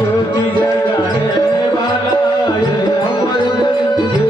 ज्योति जगाने वाला ये अमर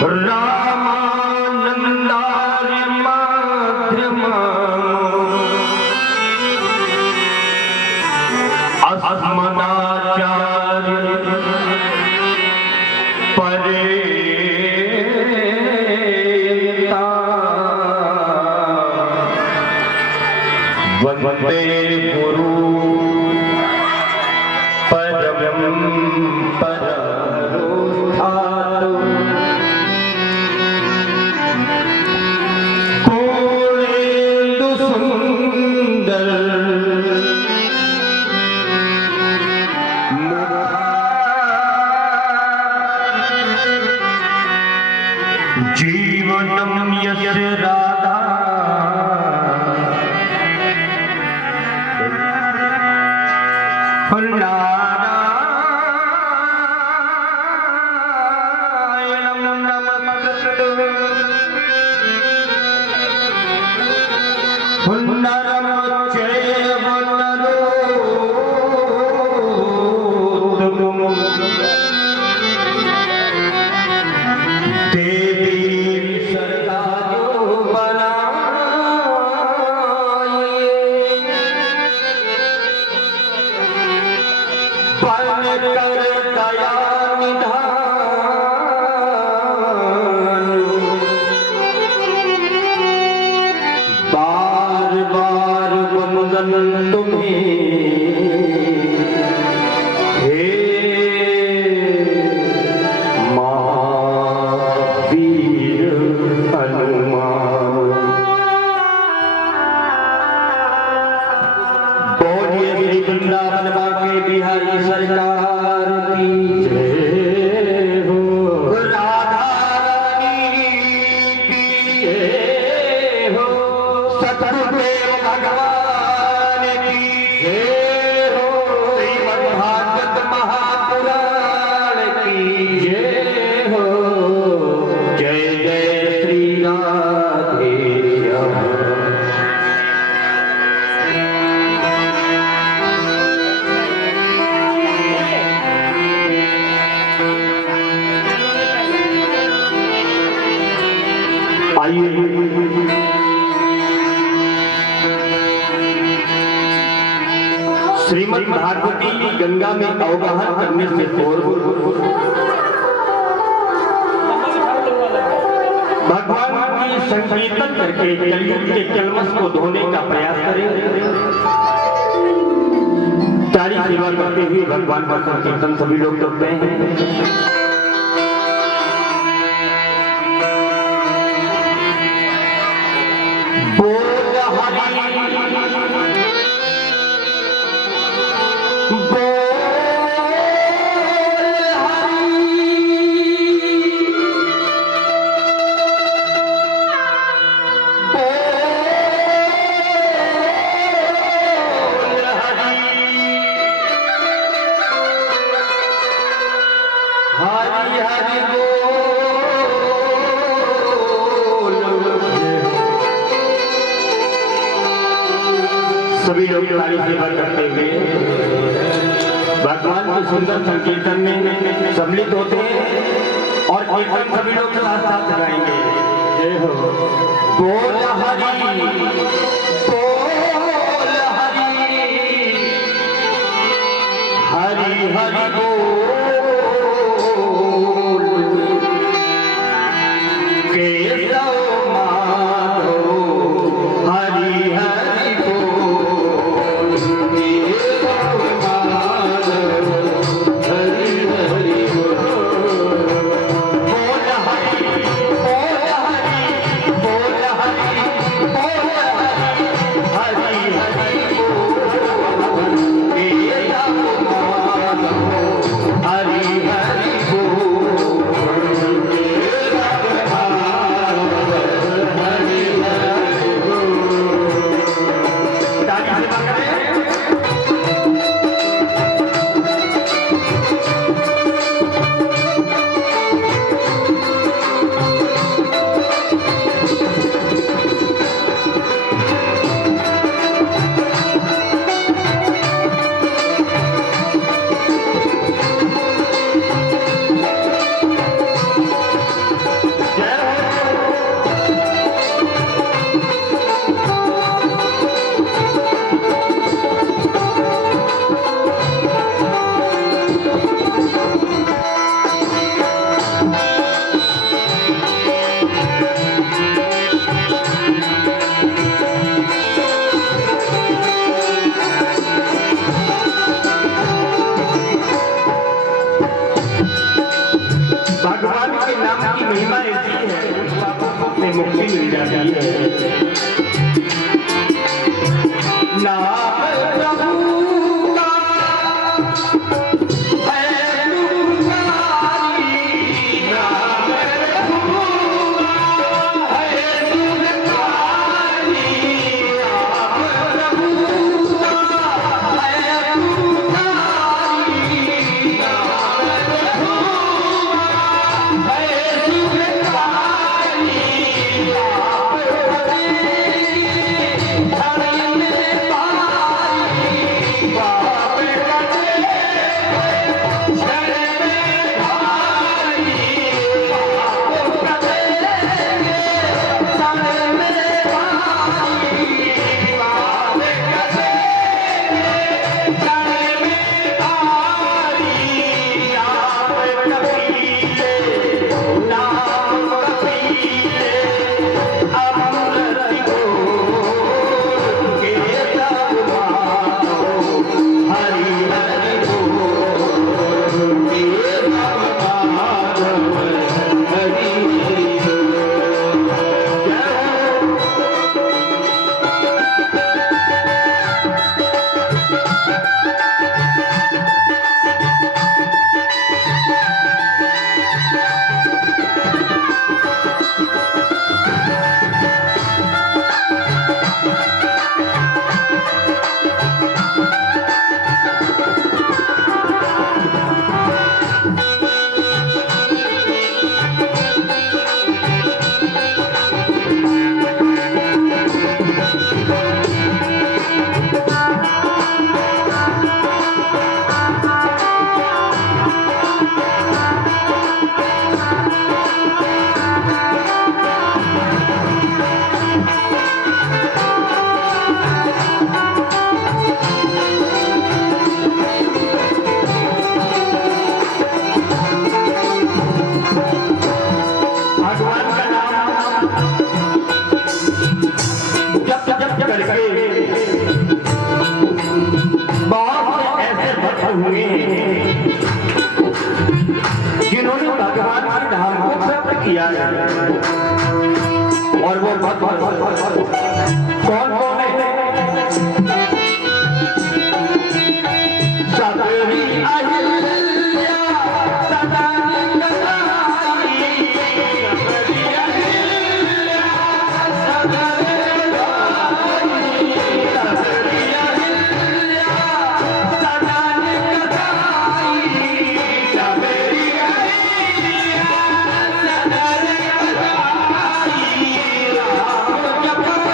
रामानंदार्य माध्यमा अस्मदाचार्य परेता वंदे गुरु परम परारोधातु कोलेन्दु सुंदर जीवनम यस्य राधा नारायणं नमस्कृत्य नरं चैव नरोत्तमं बार बार वंदन तुम्हें हे महावीर हनुमान। बोलिए श्री वृंदावन बाके बिहारी सरकार की जय हो। राधा रानी की जय हो। सतगुरुदेव भगवान की जय हो। श्रीमद्भागवत महापुराण की जय हो। जय जय श्री राधे श्याम। आइए श्रीमद् भागवती गंगा में अवगाहन करने से पूर्व भगवान की संकीर्तन करके कलयुग के कलमश को धोने का प्रयास करें। तारी सेवा करते हुए भगवान का संकीर्तन सभी लोग करते हैं। हरि हरि बोल। सभी लोग ताली सेवा करते हुए भगवान के सुंदर संकीर्तन में सम्मिलित होते हैं और कीर्तन सभी लोग साथ साथ गाएंगे। जय हो। बोल हरि बोल हरि हरि हरि बोल। महिमा ऐसी है उस पापों से मुक्ति मिल जाती है। नाम प्रभु का है दुखकारी, नाम प्रभु का है दुखकारी, नाम प्रभु का है दुखकारी, नाम प्रभु का है दुखकारी। जिन्होंने भगवान के धाम को प्राप्त किया और वो कौन कौन है? सबरी अहिल्या सदा निकटाई, सबरी अहिल्या सदा निकटाई, सबरी अहिल्या सदा निकटाई, सबरी अहिल्या सदा निकटाई। राम जपते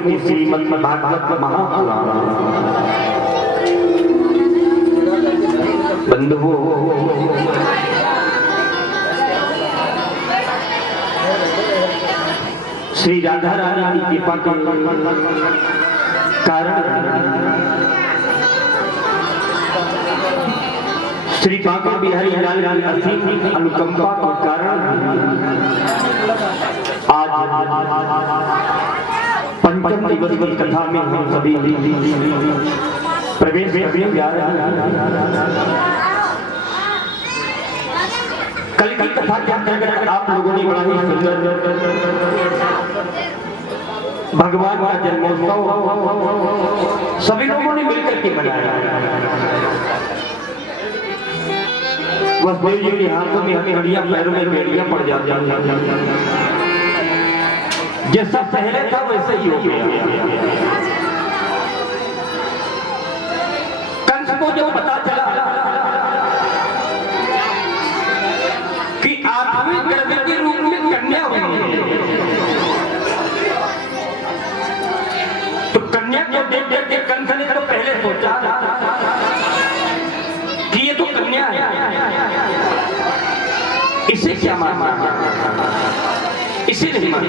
मूर्ति श्रीमद् भागवत महापुराण। बंधुओं, श्री राधा रानी की कृपा के कारण श्री बांके बिहारी लाल की असीम अनुकंपा के कारण आज पंचम दिवस की कथा में हम सभी प्रवेश करने जा रहे हैं। कल की कथा के अंतर्गत आप लोगों ने बड़ा ही सुंदर भगवान का जन्मोत्सव सभी लोगों ने मिलकर के मनाया। बस देव जी के हाथों में हमें हड्डियां, पैरों में बेड़ियां पड़ जाती हैं। जैसा पहले था वैसे ही हो गया। कंस को जब पता चला कि आठवें गर्भ के रूप में कन्या हुई है, तो कन्या को देख देख के कंस ने तो पहले सोचा कि ये तो कन्या है, इसे क्या माना, इसे नहीं माना।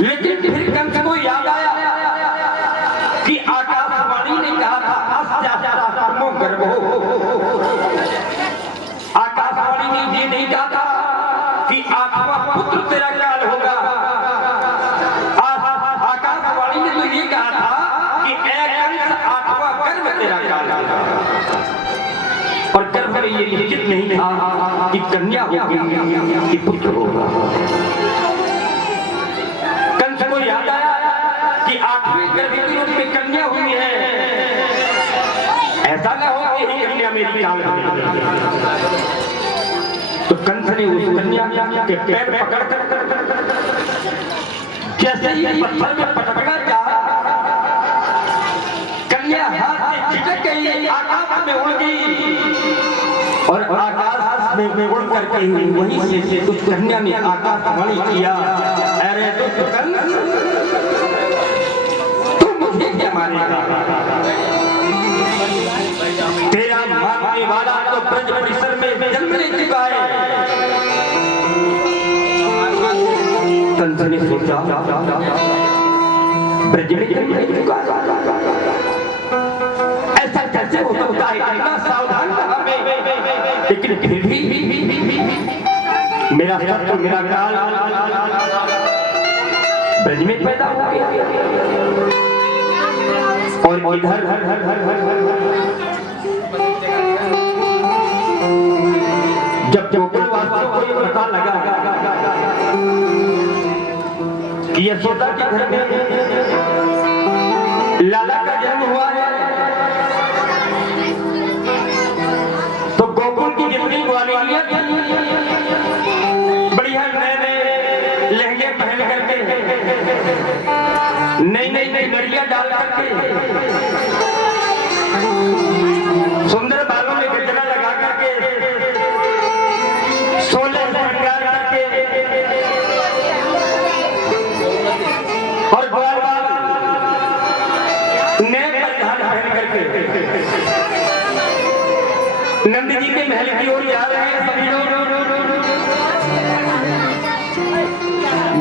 लेकिन फिर कंस को याद आया कि आकाशवाणी ने कहा था गर्भो। आकाशवाणी ने ये नहीं कहा था कि आठवां पुत्र तेरा काल होगा। आकाशवाणी ने तो ये कहा था कि आठवां गर्भ तेरा काल होगा। और गर्भ में ये निश्चित नहीं था कि कन्या होगी कि पुत्र होगा। कंस को याद आया कि आठवें गर्भ के रूप में कन्या हुई है, ऐसा न हो कि ये कन्या मेरी काल में। तो कंस ने उस कन्या के पैर पकड़कर जैसे ही पत्थर में पटकना चाहा, कन्या हाथ से झिटक गई, आकाश में उड़ गई और आकाश में उड़ करके वहीं से उस कन्या ने आकाशवाणी किया, अरे दुष्ट कंस, तू मुझे क्या मारेगा? तेरा मारने वाला तो ब्रज परिसर में जन्म ले चुका है। कंस ने सोचा ब्रज में जन्म ले चुका है, ऐसा कैसे हो सकता है? इतना सावधान था मैं, लेकिन फिर भी मेरा शत्रु, मेरा काल ब्रज में पैदा हो गया। और इधर जब गोकुलवासियों को ये पता लगा कि यशोदा के घर में लाला का जन्म हुआ है, तो गोकुल की जितनी ग्वालिनियां बढ़िया नए लहंगे पहन करके, नई नई नरियां डाल करके, सुंदर बालों में गजरा लगा करके, 16 श्रृंगार करके और ग्वाल नए परिधान पहन करके नंद जी के महल की ओर जा रहे हैं सभी लोग।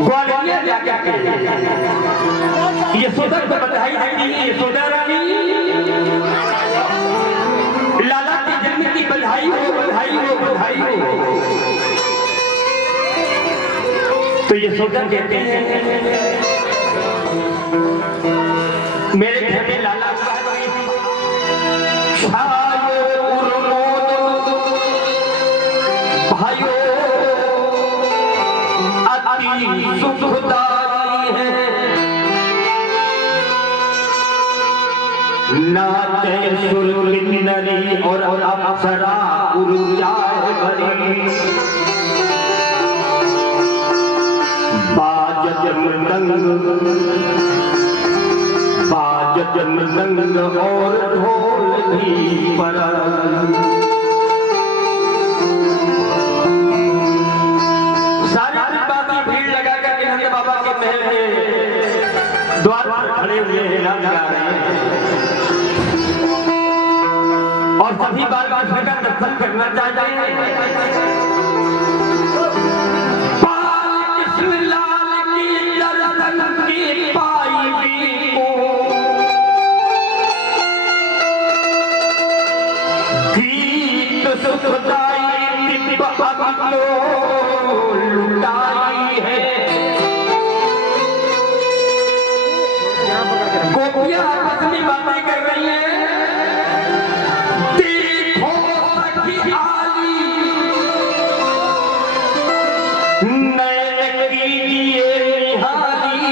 ग्वालियर जाकर यशोदा को बधाई देती है, यशोदा रानी लाला के जन्म की बधाई हो, बधाई हो, बधाई हो। तो यशोदा कहते हैं मेरे घर में लाला भाइयों अति सुखदाई है, नाचे सुर किन्नरी और अप्सरा उर्जाए भरी, बाजत मृदंग और ढोल भी पर। सारी बाबा भीड़ लगा करके नंद बाबा के महल में सभी बाल कृष्ण का दर्शन करना चाहते हैं। बाल कृष्ण लाल की दर्शन की पाई को गीत सुखदाई दिव्य अगलो लुटाई है। गोपियां आपस में बातें कर रही हैं। देखो सखी आली नैन कीजिए निहाली।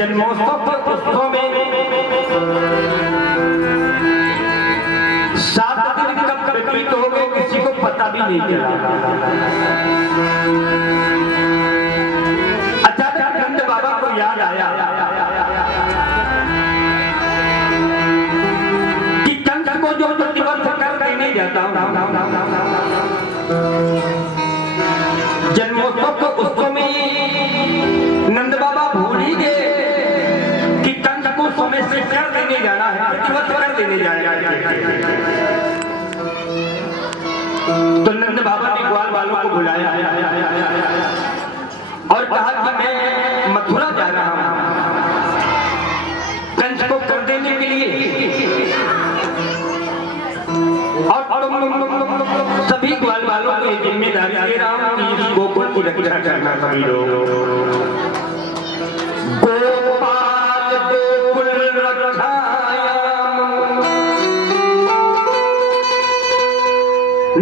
जन्मोत्सव उत्सव में 7 दिन कब व्यतीत हो गए किसी को पता भी नहीं चला। अचानक नंद बाबा को याद आया कि कंस को जो प्रतिवर्ष कर देने जाता हूं, जन्मोत्सव को उत्सव में नंद बाबा भूल ही गए कि कंस को समय से कर देने जाना है, प्रतिवर्ष कर देने जाएगा। तो नंद बाबा ने ग्वाल वालों को बुलाया और कहा कि मैं मथुरा जा रहा हूं कंस को कर देने के लिए, और सभी ग्वाल वालों को एक जिम्मेदारी दे रहा हूं कि इस गोकुल की रक्षा करना। सभी लोग गोपाल गोकुल रक्षायाम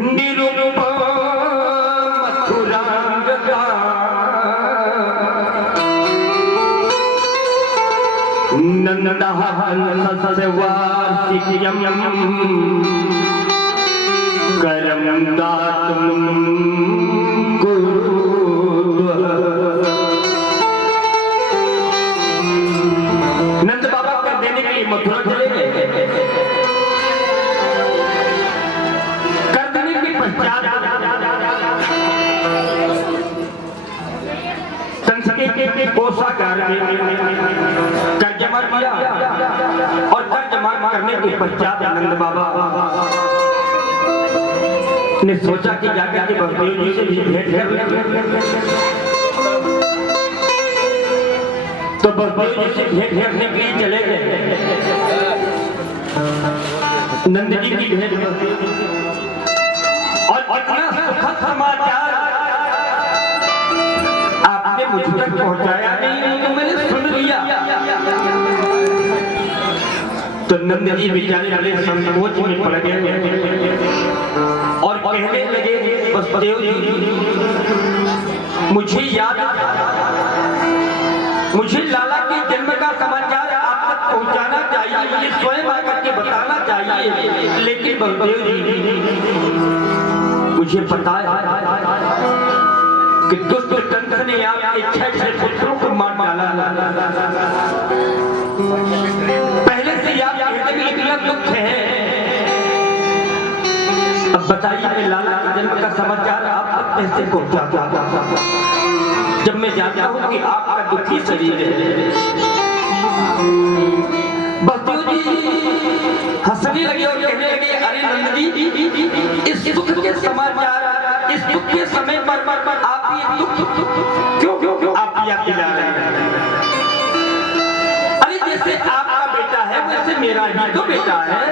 निरुपम मथुरांगता नंदः हंसस्य वार्षिकम् करम दातुं कुरुः। नंद बाबा कर देने के लिए मथुरा चले गए। कर देने के पश्चात संस्कृत के कोषागार में कर जमा किया और कर जमा करने के पश्चात नंद बाबा ने सोचा कि जाकर के बलदेव जी से भी भेंट कर लें। तो बलदेव जी से भेंट करने के लिए चले गए। नंद जी की भेंट और इतना सुखद समाचार आपने मुझ तक पहुंचाया नहीं, तो मैंने सुन लिया। तो नंद जी बेचारे बड़े संकोच में पड़ गए और कहने लगे वसुदेव जी मुझे याद मुझे लाला के जन्म का समाचार आप तक पहुंचाना चाहिए, ये स्वयं आकर के बताना चाहिए, लेकिन वसुदेव जी मुझे पता है कि दुष्ट कंस ने आपके 6 पुत्रों को मार डाला। पहले से आप कहते भी इतना दुख है, अब बताइए मैं लाला के जन्म का समाचार आप तक कैसे पहुंचा जब मैं जानता हूं कि आपका दुखी शरीर है। बलदेव जी हंसने लगे और कहने लगे अरे नंद जी इस दुख के समाचार इस दुख के समय पर आप ये दुख क्यों आप याद दिला रहे हैं? अरे जैसे आपका बेटा है वैसे मेरा ही तो बेटा है,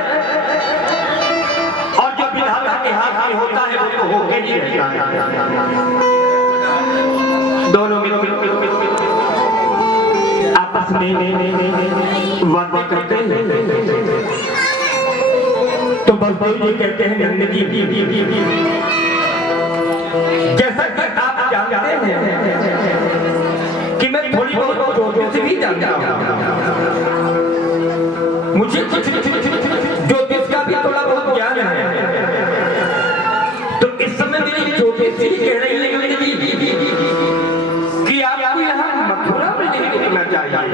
और जो विधाता के हाथ में होता है वो तो होके ही रहता है। दोनों मिल आपस में बातें करते हैं। तो बलदेव जी कहते हैं नंद जी जैसा कि आप जानते हैं कि मैं थोड़ी बहुत ज्योतिष भी जानता हूं, मुझे कुछ ज्योतिष का भी थोड़ा बहुत ज्ञान है। तो इस समय मेरी ज्योतिष कह रही है कि आपको यहाँ मथुरा में नहीं रुकना चाहिए।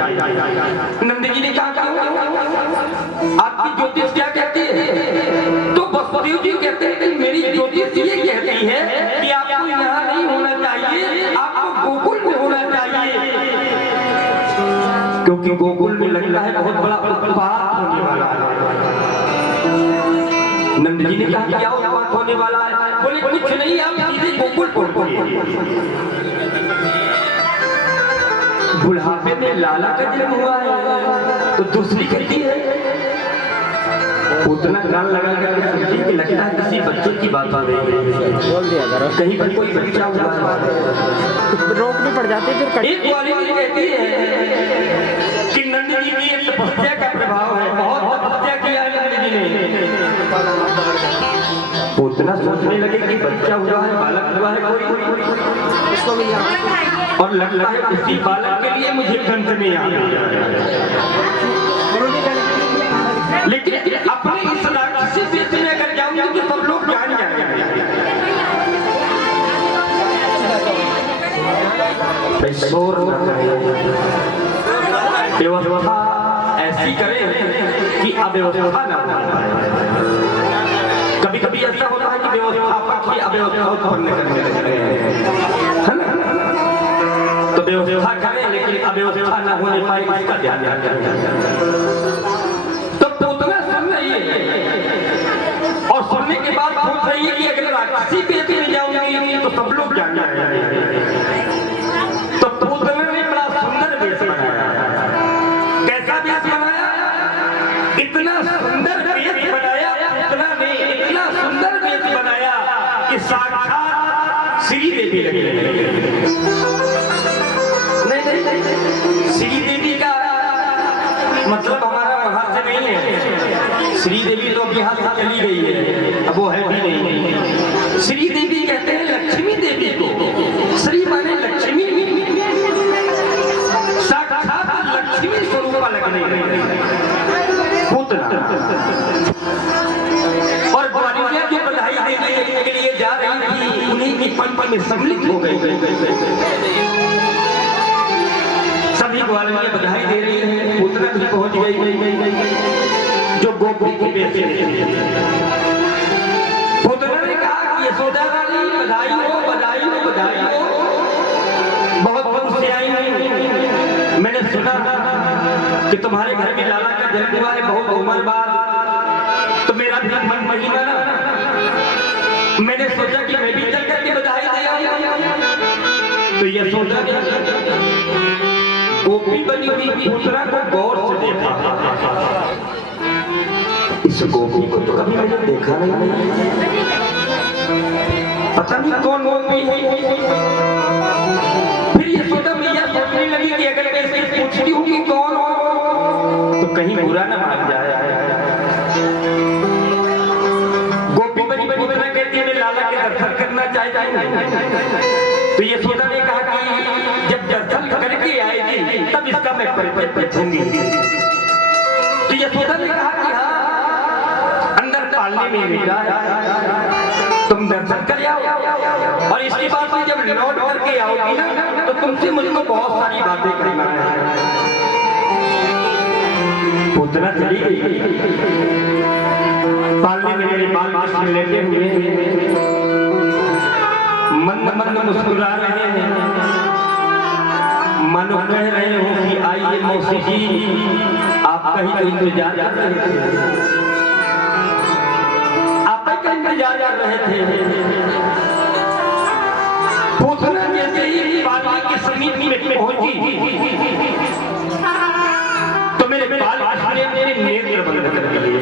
नंद जी ने कहा आपकी ज्योतिष क्या कहती है? तो वसुदेव जी कहते हैं कि मेरी ज्योतिष ये कहती है कि आपको यहाँ नहीं होना चाहिए, आपको गोकुल में होना चाहिए, क्योंकि गोकुल में लगता है बहुत बड़ा उत्पात होने वाला है। नंद जी ने कहा क्या उत्पात होने वाला है? बोले कुछ नहीं, आप सीधे गोकुल पहुंचिए। बुढ़ापे में लाला का जन्म हुआ है तो दूसरी कहती है उतना कान लगा कर समझी कि लगता है किसी बच्चे की बात आ रही है, बोल दिया कहीं पर कोई बच्चा हुआ है, रोकनी पड़ जाती है। फिर एक वाली कहती है कि नंद जी की तपस्या का प्रभाव है, बहुत तपस्या किया है नंद जी ने। वो इतना सोचने लगे कि बच्चा हुआ है, बालक हुआ है कोई, इसको भी लिया। और लगता है उसी बालक के लिए मुझे कंस नहीं आ रहा। लेकिन अपने इस राक्षसी देश में अगर जाऊंगी तो सब लोग जान जाएंगे। व्यवस्था ऐसी करें कि अव्यवस्था न हो। कभी कभी ऐसा होता है कि व्यवस्थापक ही अव्यवस्था उत्पन्न करने लगते हैं, है ना? तो व्यवस्था करें लेकिन अव्यवस्था न होने पाए इसका ध्यान रखें। तो पूतना सुन रही है और सुनने के बाद पूछ रही है कि अगर राक्षसी पेट में जाऊंगी तो सब लोग जान जाएंगे। तो पूतना ने बड़ा सुंदर वेश बनाया। कैसा वेश बनाया? इतना सुंदर वेश बनाया पूतना ने, इतना सुंदर वेश बनाया कि साक्षात श्री देवी लगी। नहीं, श्री देवी का मतलब हमारा वहां से नहीं है। श्री देवी तो अब यहाँ से चली गई है, अब वो है भी नहीं। श्री देवी कहते हैं लक्ष्मी देवी को। श्री माने लक्ष्मी, साक्षात लक्ष्मी स्वरूप लगने पूतना। और ग्वालियर जो बधाई देने के लिए जा रही थी उन्हीं की पल में सम्मिलित हो गई। सभी ग्वालियर बधाई दे रही है, पूतना भी पहुंच गई जो गोपी की बेटी है। पूतना ने कहा कि यशोदा रानी बधाई हो, बधाई हो, बधाई हो। बहुत दूर से आई नहीं। मैंने सुना कि तुम्हारे घर में लाला का जन्म हुआ है बहुत उम्र बाद, तो मेरा भी मन महीना ना, मैंने सोचा कि मैं भी चल करके बधाई दे आऊं। तो यशोदा ने गोपी बनी हुई पूतना को गौर से देखा। इस गोपी को तो कभी मैंने देखा नहीं, पता नहीं कौन गोपी है। फिर यशोदा मैया सोचने लगी कि अगर मैं इससे पूछती हूँ कि कौन हो तो कहीं बुरा ना मान जाए। गोपी बनी पूतना कहती है मैं लाला के दर्शन करना चाहता हूँ। तो यशोदा ने कहा कि जब दर्शन करके आएगी तब इसका मैं परिचय पूछूंगी। तो यशोदा ने कहा कि हाँ, अंदर पालने में बेटा तुम दर्शन कर आओ, और इसके बाद में जब लौट करके आओगी ना तो तुमसे मुझको बहुत सारी बातें करना है। पूतना चली गई। पालने में मेरे बाल कृष्ण लेटे हुए मंद मंद मुस्कुरा रहे हैं, मानो कह रहे हो कि आइए मौसी जी आपका ही तो इंतजार कर रहे थे, आपका का इंतजार कर रहे थे। पूतना जैसे ही पालने के समीप में पहुंची तो मेरे बाल कृष्ण ने मेरे नेत्र बंद कर दिए।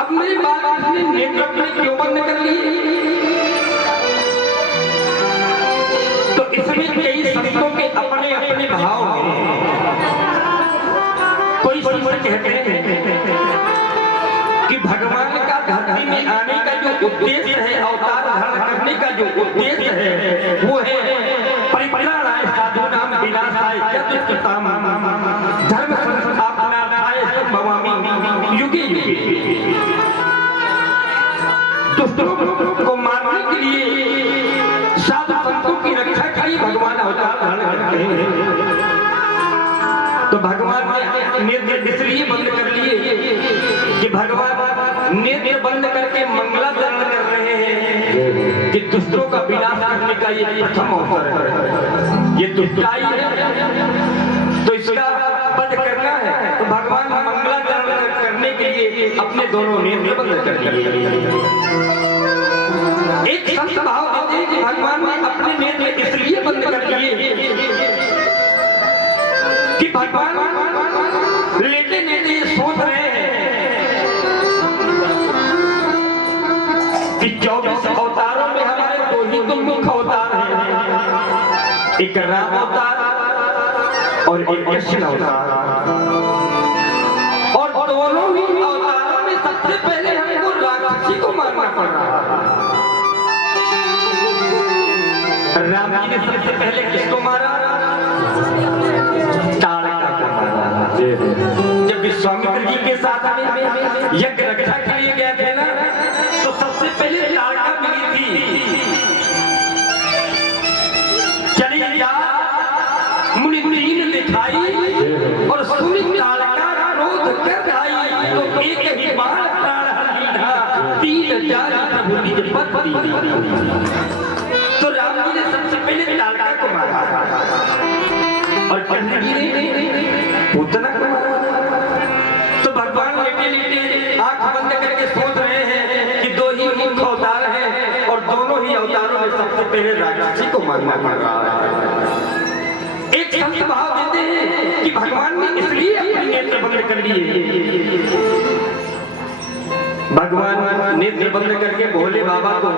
अब मेरे बाल कृष्ण ने नेत्र अपने क्यों बंद कर लिए? तो इसमें कई संतों के अपने अपने भाव हैं। कोई संत कहते हैं कि भगवान का धरती में आने का जो उद्देश्य है, अवतार धारण करने का जो उद्देश्य है वो है परित्राणाय साधूनां विनाशाय च दुष्कृतां धर्म संस्थापनार्थाय संभवामि युगे युगे। दुष्टों को मारने के लिए, साधु संतों की रक्षा के लिए भगवान अवतार धारण करते हैं। तो भगवान ने नेत्र इसलिए बंद कर लिए कि भगवान नेत्र बंद करके मंगलाचरण कर रहे हैं कि दुष्टों का विनाश करने का ये प्रथम अवसर है। ये दुष्टाई है तो इसका वध करना है, तो भगवान मंगलाचरण करने के लिए अपने दोनों नेत्र बंद कर लिए। एक संत भाव देते हैं कि भगवान ने अपने नेत्र इसलिए बंद कर लिए कि भगवान लेटे लेटे ये सोच रहे हैं कि 24 अवतारों में हमारे दो ही तो मुख्य अवतार हैं, एक राम अवतार और एक कृष्ण अवतार। और दोनों ही अवतारों में सबसे पहले हमको राक्षसी को मारना पड़ रहा है। राम जी ने सबसे पहले किसको मारा? ताड़का को मारा। जब विश्वामित्र जी के साथ में यज्ञ रक्षा के लिए गए थे ना, तो सबसे पहले ताड़का मिली थी। चली जा मुनि तीन दिखाई और सुनी ताड़का क्रोध कर आई, तो एक ही बार प्राण हर लीधा, 3000 प्रभु निज पद दी। तो राम जी ने सबसे पहले ताड़का को मारा और कन्हैया जी ने पूतना को मारा। तो भगवान लेटे लेटे आंख बंद करके सोच रहे हैं कि दो ही मुख्य अवतार हैं और दोनों ही अवतारों में सबसे पहले राक्षसी को मारना पड़ रहा है। एक संत भाव देते हैं कि भगवान ने इसलिए अपने नेत्र बंद कर लिए। भगवान नेत्र बंद करके भोले बाबा को,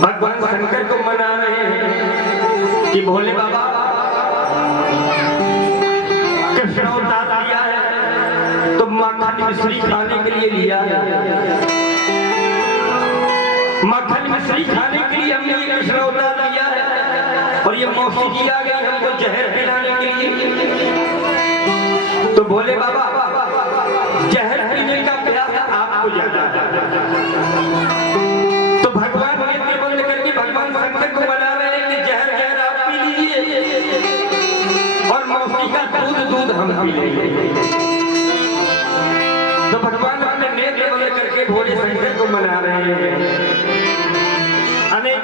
भगवान शंकर को मना रहे हैं कि भोले बाबा कृष्ण अवतार लिया है तो माखन मिश्री खाने के लिए लिया है, माखन मिश्री खाने के लिए हमने ये कृष्ण अवतार लिया है और ये मौसी जी आ गई हमको जहर पिलाने के लिए। तो भोले बाबा जहर पीने का प्रयास आपको ज्यादा। तो भगवान नेत्र बंद करके भगवान शंकर को बना रहे हैं कि जहर जहर आप पी लीजिए और मौसी का दूध हम पी लेंगे। तो भगवान अपने नेत्र बंद करके भोले शंकर को मना रहे हैं। अनेक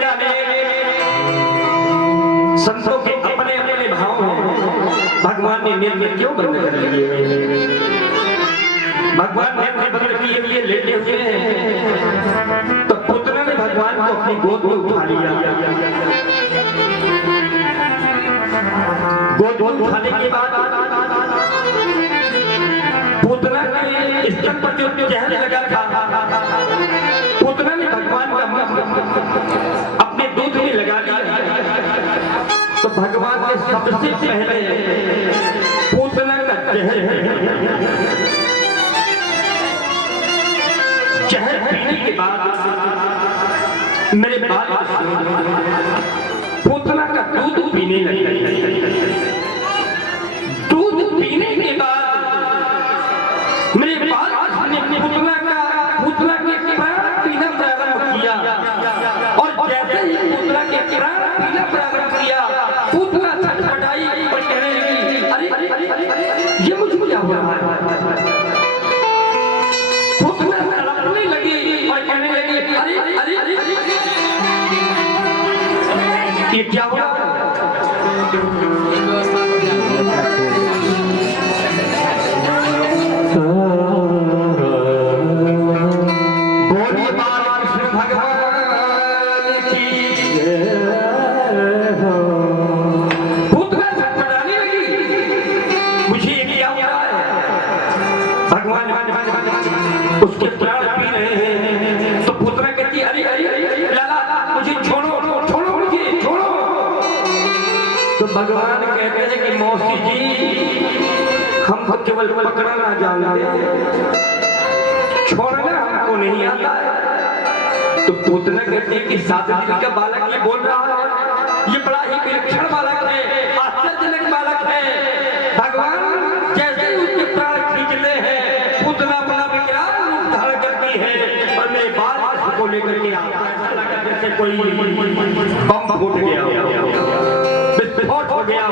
संतों के अपने अपने भाव हैं। भगवान ने नेत्र क्यों बंद कर लिए? भगवान नेत्र बंद किए हुए लेटे हुए हैं तो पुत्र ने भगवान को अपनी गोद में उठा लिया। गोद उठाने के बाद पुतना के स्तन पर जो जहर लगा था, पुतना ने भगवान का अपने दूध में लगा दिया। तो भगवान ने सबसे पहले पुतना का जहर पीने के बाद मेरे बाल पुतना का दूध पीने लगे। दूध पीने के बाद मेरे बाल ने पुतना के प्राण पीना प्रारंभ किया और जैसे ही पुतना के प्राण पीना प्रारंभ किया, पुतना छटपटाई और कहने लगी, अरे ये मुझे क्या हो रहा है? पुतना तड़पने लगी और कहने लगी, अरे ये क्या हो रहा है? उसके प्राण पी रहे हैं तो पुतना कहती है, अरे लाला मुझे छोड़ो मुझे छोड़ो। तो भगवान कहते हैं कि मौसी जी हम तो केवल पकड़ना जानते हैं, छोड़ना हमको नहीं आता है। तो पुतना कहते हैं कि 7 दिन का बालक ये बोल रहा है, ये बड़ा ही विलक्षण बालक है, आश्चर्यजनक बालक है। भगवान जैसे ही उसके प्राण खींचते हैं, पुतना अपना विकराल रूप धारण करती है और मेरे बाल को लेकर के आता है। ऐसा लगा जैसे कोई बम फूट गया, विस्फोट हो गया।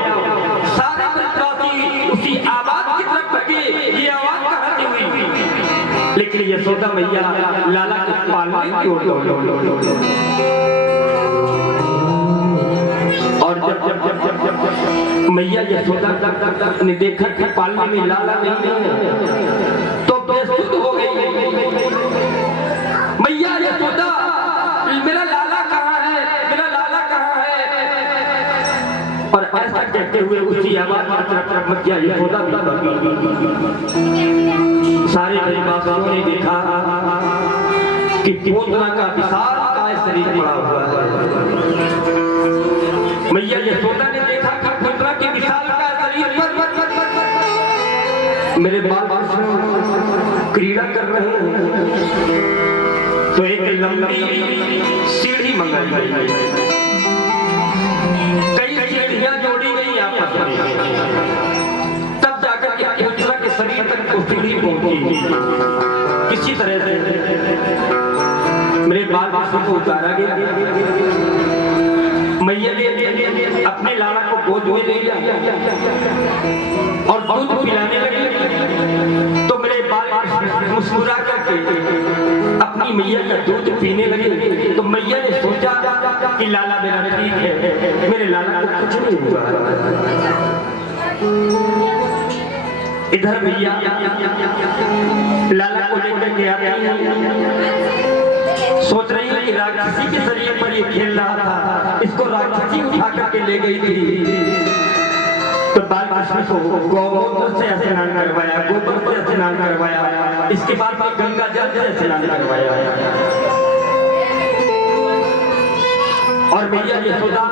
सारे विश्वासी उसी आवाज की तरफ भगे, ये आवाज कहाँ से हुई? लेकिन यशोदा मैया लाला को पालने की ओर और जब मैया यशोदा ने देखा कि पालने में लाला नहीं है तो बेसुध हो गई। मैया यशोदा, मेरा लाला कहाँ है, मेरा लाला कहाँ है? और ऐसा कहते हुए उसी आवाज की तरफ मैया यशोदा सारे परिवारों ने देखा कि पोतना का विशाल काय शरीर पड़ा हुआ है। मैया यशोदा ने देखा कि पुत्रा के विशाल काय शरीर पर मेरे बाल क्रीड़ा कर रहे हैं तो एक लंबी सीढ़ी मंगाई गई, कई सीढ़ियां जोड़ी गई आपस में, तब जाकर के अयोध्या के शरीर तक वो सीढ़ी पहुंची। किसी तरह से मेरे बाल बासु को उतारा गया, मैया ने अपने लाला को गोद में ले लिया और दूध पिलाने लगी। तो मेरे बाल मुस्कुरा करके अपनी मैया का दूध पीने लगे। तो मैया ने सोचा कि लाला मेरा ठीक है, मेरे लाला को कुछ नहीं हुआ। इधर मैया लाला को लेकर के आती है, सोच रही है कि राक्षसी के शरीर पर ये खेल रहा था, इसको राक्षसी उठा करके ले गई थी। तो बाल कृष्ण को गोमूत्र से स्नान करवाया, गोबर से स्नान करवाया, इसके बाद में गंगा जल से स्नान करवाया और मैया यशोदा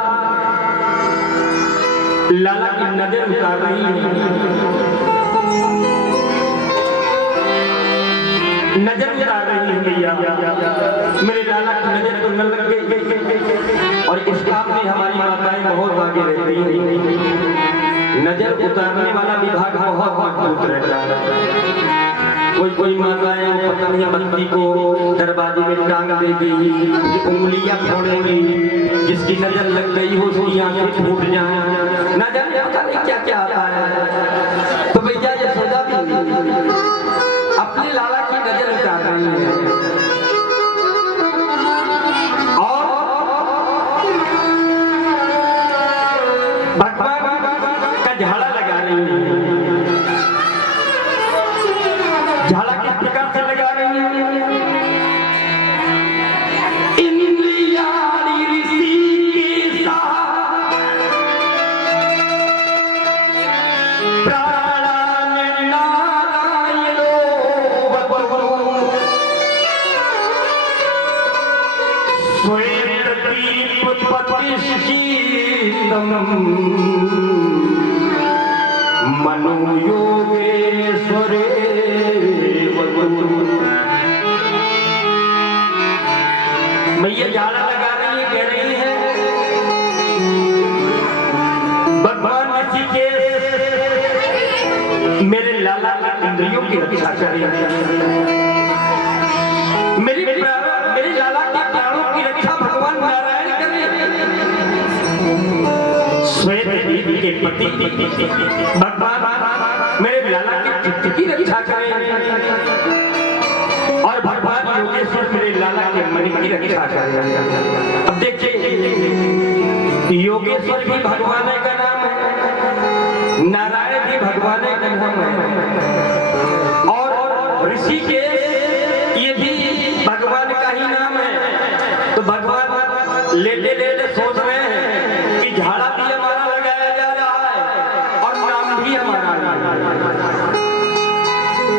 लाला की नजर उतार रही है, नजर उतार रही है मैया। मेरे लाला की नजर तो न लग गई और इस काम में हमारी माताएं बहुत आगे रहती हैं। नजर उतारने वाला विभाग बहुत मजबूत रहता है। कोई माताएं पत्नी बंदी को दरवाजे में टांग देगी, उंगलियां फोड़ेंगी, जिसकी नजर लग गई हो उसकी आंखें फूट जाए, न जाने पता नहीं क्या क्या आता है। तो भैया यशोदा भी अपने लाला की नजर उतार रही है और भगवान का झाड़ा लगा रही है। झाड़ा किस प्रकार से लगा रही है? इंद्रियाणी ऋषि के साथ मनो योगेश्वरे मैया झाड़ा लगा रही है, कह रही है भगवान ऋषिकेश मेरे लाला की इंद्रियों की रक्षा करें, मेरे लाला के प्राणों की रक्षा भगवान नारायण करें। श्वेत देवी के पति भगवान मेरे लाला के चित्त की रक्षा करें और भगवान योगेश्वर मेरे लाला के मन की रक्षा करें। अब देखिए योगेश्वर भी भगवान का नाम है, नारायण भी भगवान का नाम है और ऋषिकेश ये भी भगवान का ही नाम है। तो भगवान लेटे लेटे सोच रहे हैं कि झाड़ा भी हमारा लगाया जा रहा है और नाम भी हमारा,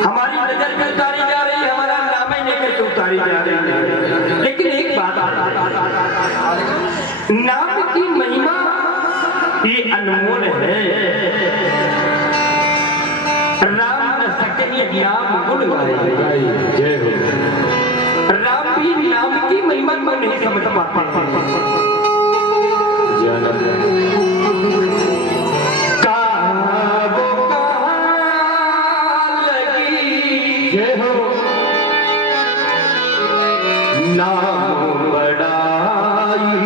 हमारी नजर भी उतारी जा रही है, हमारा नाम ही लेकर के उतारी जा रही है। लेकिन एक बात, नाम की महिमा ये अनमोल है। राम न सके नाम गुण गाए, जय हो। राम भी नाम की महिमा को नहीं समझ पाते। लगी जय हो नाम बड़ाई,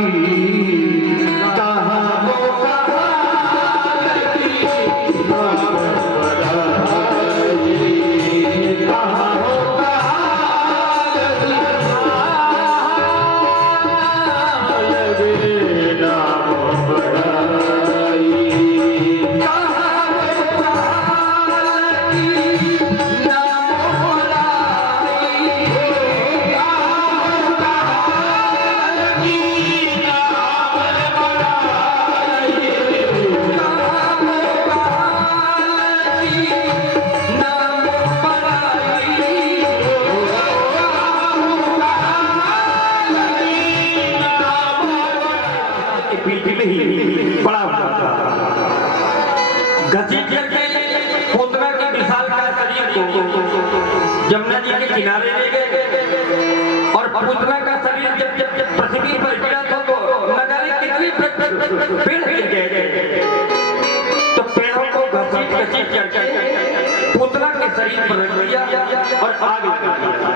जब किनारे ले गए और पूतना का शरीर जब पृथ्वी पर गिरा था तो न जाने कितने पेड़ गिर गए। तो पेड़ों को घसीट करके पूतना के शरीर पर रख दिया और आग लगा दिया।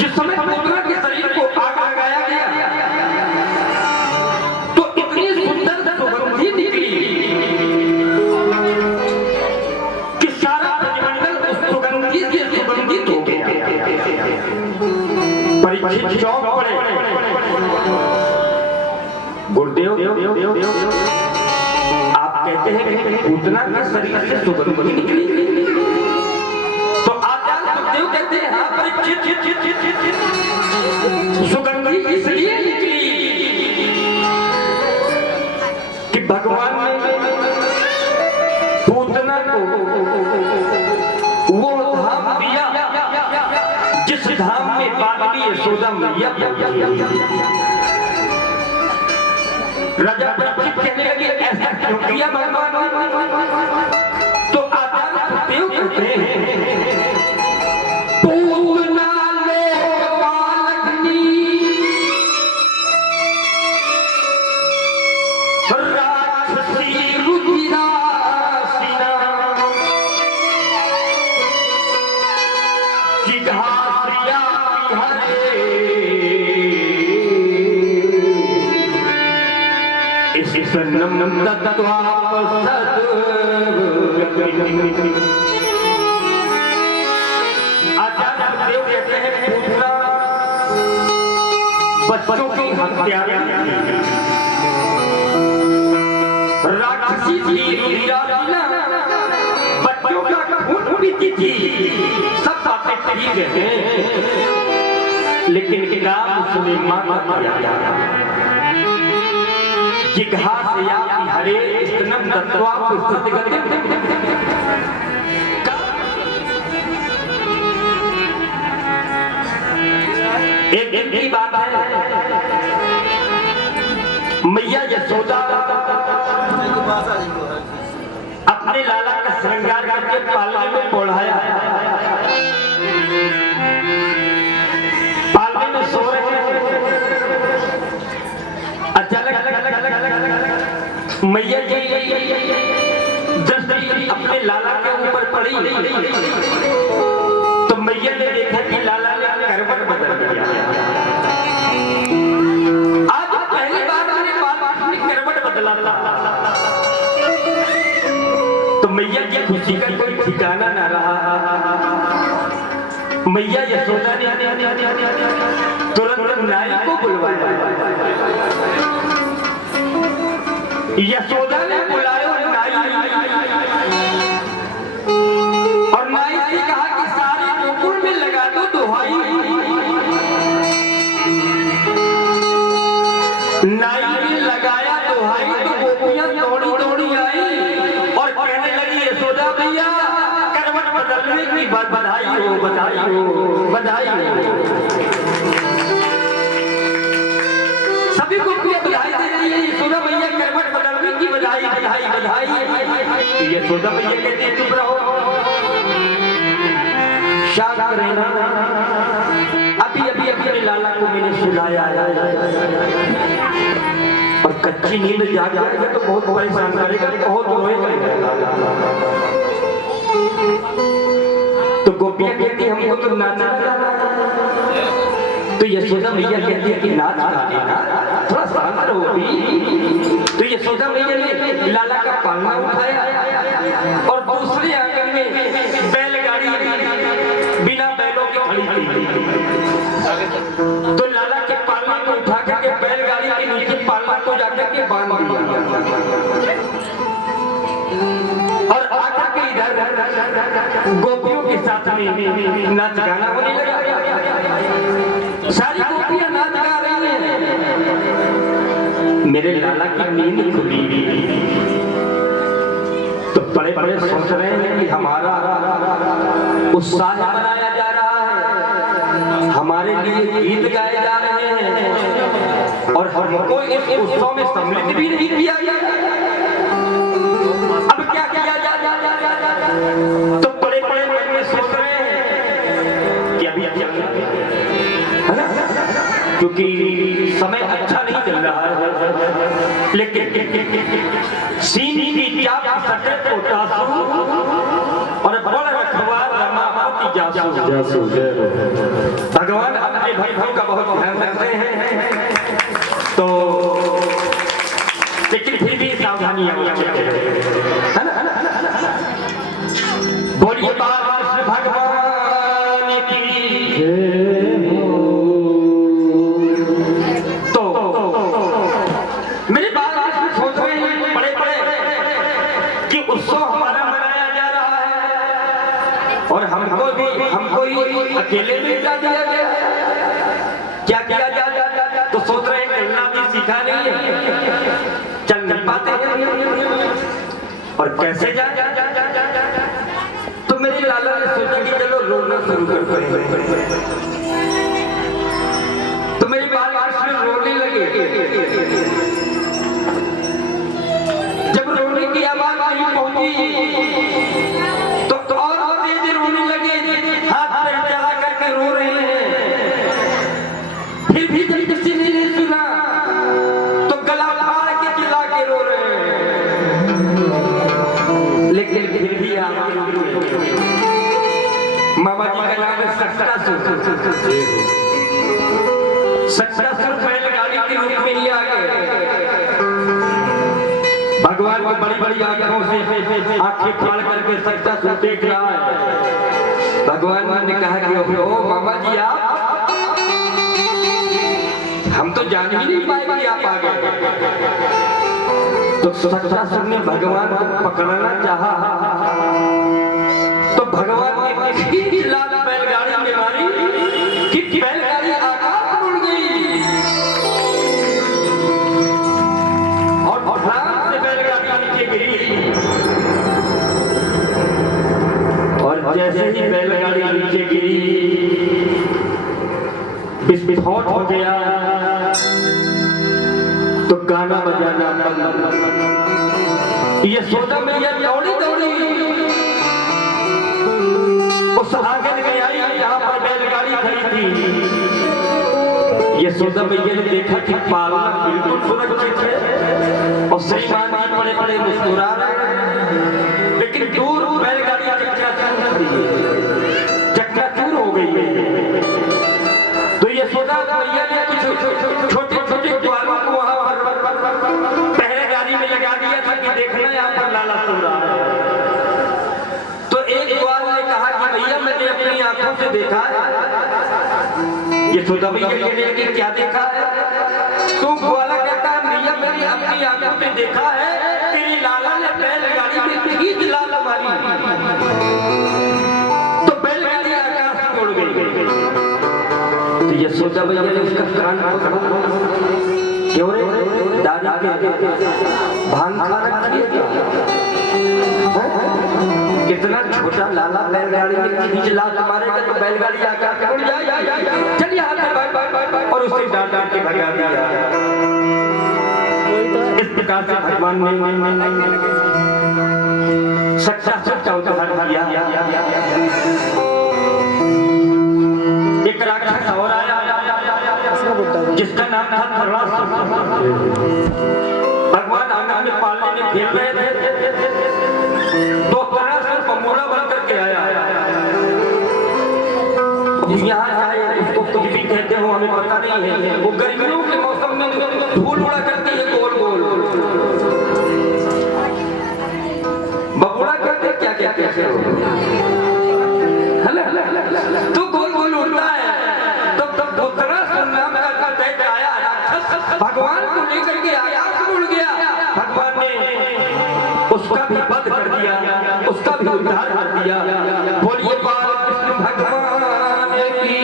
जिस समय पूतना के शरीर को आग लगाया गया तो इतनी सुंदर सुगंधी निकली कि सारा परिमंडल उस सुगंधी से सुगंधित हो गया। परीक्षित चौंक पड़े। गुरुदेव आप कहते हैं कि पूतना के शरीर से सुगंधी निकली, तो आचार्य गुरुदेव कहते हैं हाँ परीक्षित सुगंधी इसलिए निकली कि भगवान ने पूतना को वो धाम दिया जिस धाम में बाली यशोदा मैया। राजा परीक्षित कहने लगे ऐसा क्यों किया भगवान? तो आचार्य गुरुदेव कहते हैं पूतना लोकपालकनी राक्षसी रुधिरासिना जिघासिया विहरे इस सन्नम तत्वाप सद्गति। आचार्य गुरुदेव कहते हैं पूतना बच्चों की हत्या राक्षसी थी, रुधिरासिना बच्चों का खून पीती थी, सब बातें ठीक है, लेकिन काम सुलेमान का किया जिघासिया विहरे स्तनम तत्वाप सद्गति। एक दिन की बात है, मैया यशोदा अपने लाला का श्रृंगार करके पालने में पढ़ाया, पालने में सो रहे हैं। अचानक मैया जी दृष्टि अपने लाला के ऊपर पड़ी तो मैया ने देखा कि लाला ने करवट बदल दिया। आज पहली बार मैंने बाल ने करवट बदला था तो मैया की खुशी का कोई ठिकाना ना रहा। मैया यशोदा ने तुरंत नाई को बुलवाया। यशोदा ने बुलाया नाई और नाई से कहा कि सारे गोकुल में लगा दो दुहाई। नाई ने लगाया दुहाई तो गोपियां दौड़ी दौड़ी आई और कहने लगी यशोदा मैया करवट बदलने की बधाई हो, बधाई हो, बधाई हो। सभी गोपियां बधाई दे रही है, यशोदा मैया करवट बदलने की बधाई बधाई बधाई। यशोदा मैया कहती है चुप रहो, शांत रहना, अभी अभी अपने लाला को मैंने सुलाया और कच्ची नींद जाग जाएगा तो बहुत परेशान करेगा, बहुत रोएगा। तो गोपियां कहती हमको तो नाचना तो यशोदा मैया कहती है कि नाच गाना थोड़ा शांत रहो भी। तो यशोदा मैया ने लाला का पालना उठाया और दूसरे आंगन में बैलगाड़ी बिना बैलों की खड़ी थी तो लाला के पालने को उठा करके बैलगाड़ी के नीचे पालना को जाकर के बांध दिया और आकर के इधर गोपियों के साथ में नाच गाना होने लगा। सारी गोपियां नाच गा रही हैं। मेरे लाला की नींद खुली तो बड़े बड़े सोच रहे हैं कि हमारा उत्साह मनाया जा रहा है, हमारे लिए गीत गाए जा रहे हैं और हमको इस उत्सव में सम्मिलित भी नहीं किया गया। अब क्या किया जा तो बड़े बड़े सोच रहे हैं क्योंकि समय अच्छा नहीं चल रहा है, लेकिन सीन की चाप सटे को तासू और बड़ रखवार रमापति जासू। भगवान अपने भक्तों का बहुत ध्यान रखते हैं, तो लेकिन फिर भी सावधानियां है ना। बोलिए बाल भगवान की तो मेरी बात सोच रहे हैं बड़े बड़े कि उत्सव हमारा मनाया जा रहा है और हमको ही अकेले में मिला दिया गया है। क्या किया जा तो सोच रहे हैं चलना भी सीखा नहीं है, चल नहीं पाते हैं और कैसे जाए। तो मेरे लाला ने सोचा कि चलो रोना शुरू करते हैं, तो मेरी बाल कृष्ण रोने लगे। जब रोने की आवाज नहीं पहुंची तो और तेज रोने लगे, हाथ पैर चला करके रो रहे हैं। फिर भी जब किसी ने नहीं सुना तो गला फाड़ के चिल्ला के रो रहे हैं, लेकिन फिर भी आवाज मामा जी का नाम है सच्चासुर बैलगाड़ी के रूप में ही आ गए। भगवान को बड़ी बड़ी आंखों से आंखें फाड़ करके सच्चासुर देख रहा है। भगवान ने कहा कि ओ मामा जी आप, हम तो जान ही नहीं पाए कि आप आ गए। तो सच्चासुर ने भगवान को पकड़ना चाहा, तो भगवान ने किसी लाल बैलगाड़ी में मारी कि बैलगाड़ी आकाश में उड़ गई और ध्यान से बैलगाड़ी नीचे गिरी। और जैसे ही बैलगाड़ी नीचे गिरी विस्फोट हो गया, तो गाना बजाना बंद। ये सोचा मैया दौड़ी दौड़ी उस आंगन में आई जहां पर बैलगाड़ी खड़ी थी। ये सोचा मैया ने देखा कि पालना बिल्कुल सुरक्षित है और श्रीमान जी बड़े बड़े मुस्कुरा रहे हैं, लेकिन दूर बैलगाड़ी चकनाचूर हो गई है। तो ये सोचा मैया ने कुछ छोटे छोटे ग्वालों को वहां पर पहरेदारी में लगा दिया था कि देखना यहाँ पर लाला सो रहा है। तो एक ग्वाल ने कहा कि भैया मैंने अपनी आंखों से देखा है। ये सोचा भैया ने क्या देखा है? तो ग्वाला कहता है भैया मैंने अपनी आंखों से देखा है तेरी लाला ने बैलगाड़ी में खींच लाल मारी, तो बैलगाड़ी आकाश में उड़ गई। तो ये सोचा भैया ने उसका कान पकड़ा, क्यों रे दादा के भांग खा रखी कितना छोटा लाला बैलगाड़ी में खींच लाल मारेगा तो बैलगाड़ी आकाश में उड़ जाएगी। चल यहाँ से और उसे डांट डांट के भगा दिया। इस प्रकार से भगवान ने सच्चा उदाहरण दिया। एक राक्षस और आया जिसका नाम था धर्मासुर। भगवान आंगन में पालने में खेल रहे थे, तो धर्मासुर पमोड़ा बन करके आया। यहाँ आए उसको कुछ भी कहते हो हमें पता नहीं है। वो गर्मियों के मौसम में धूल उड़ा करती है गोल गोल। बबूड़ा कहते क्या क्या कहते हो? तो गोल गोल उड़ता है। तो धर्मासुर नाम का दैत्य आया, राक्षस भगवान को लेकर के आकाश में उड़ गया। भगवान ने उसका भी वध कर दिया, उसका भी उद्धार कर दिया। बोलिए बालकृष्ण भगवान की।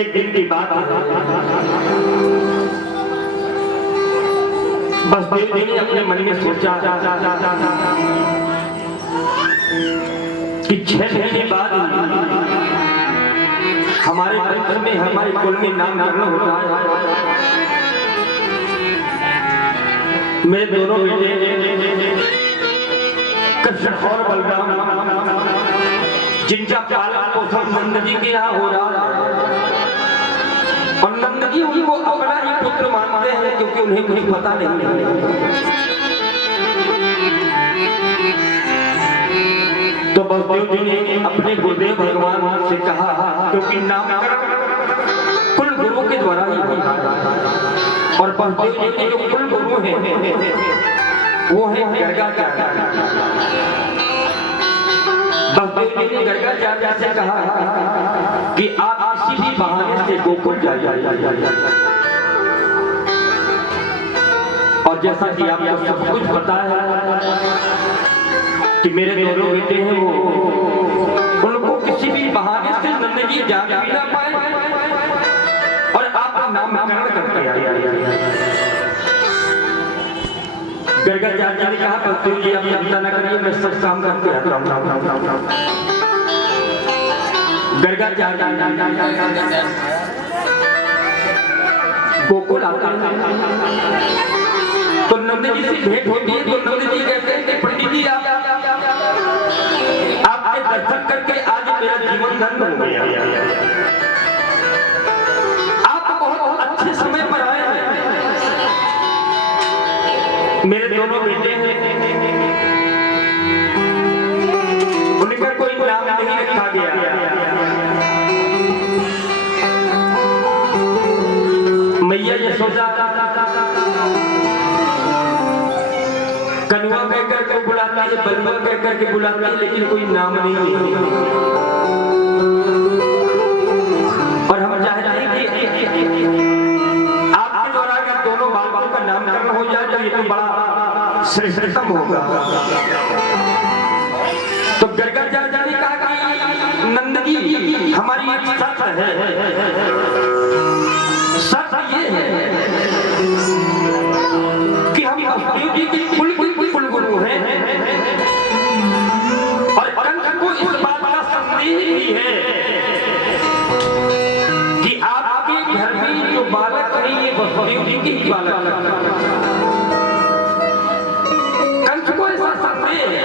एक दिन की बात बस देवी ने अपने मन में सोचा कि 6 महीने बाद हमारे वंश में हमारे कुल में नाम करना होता है। मेरे दोनों बेटे कृष्ण और बलराम जिनका पालन पोषण नंद जी के यहाँ हो रहा है और नंद जी उनको अपना ही पुत्र मानते हैं क्योंकि उन्हें कुछ पता नहीं है। तो बलदेव जी ने अपने गुरुदेव भगवान से कहा क्योंकि नामकरण कुल गुरु के द्वारा ही होता है और बलदेव जी के जो कुल गुरु हैं वो है गर्गाचार्य। बलदेव जी ने गर्गाचार्य से कहा कि आप किसी भी बहाने से गोकुल जाइए और जैसा कि आपको सब कुछ पता है कि मेरे दोनों बेटे हैं वो उनको किसी भी बहाने से नंद जी जान भी ना पाए और आप नामकरण करते आए। गर्गाचार्य ने कहा बलदेव जी आप चिंता न करिए मैं सब काम करके आता हूँ। गर्गाचार्य गोकुल आता तो नंद जी से भेंट होती है तो नंद जी कहते हैं कि पंडित जी आपके दर्शन करके आज मेरा जीवन धन्य हो गया। आप बहुत अच्छे समय पर आए हैं। मेरे दोनों बेटे हैं उनका कोई नाम नहीं रखा गया। मैया यशोदा कनुआ कहकर के बुलाती है बलुआ कहकर के बुलाती है लेकिन कोई नाम नहीं है। और हम चाहते हैं कि आपके द्वारा अगर दोनों बालकों का नामकरण हो जाए तो ये तो बड़ा श्रेष्ठतम होगा। तो गर्गाचार्य ने कहा कि नंद जी हमारी शर्त है, शर्त ये है कि हम बलदेव जी के कुल गुरु हैं और कंस को इस बात का संदेह भी है कि आपके घर में जो बालक है ये बलदेव जी के ही बालक है। कंस को ऐसा संदेह है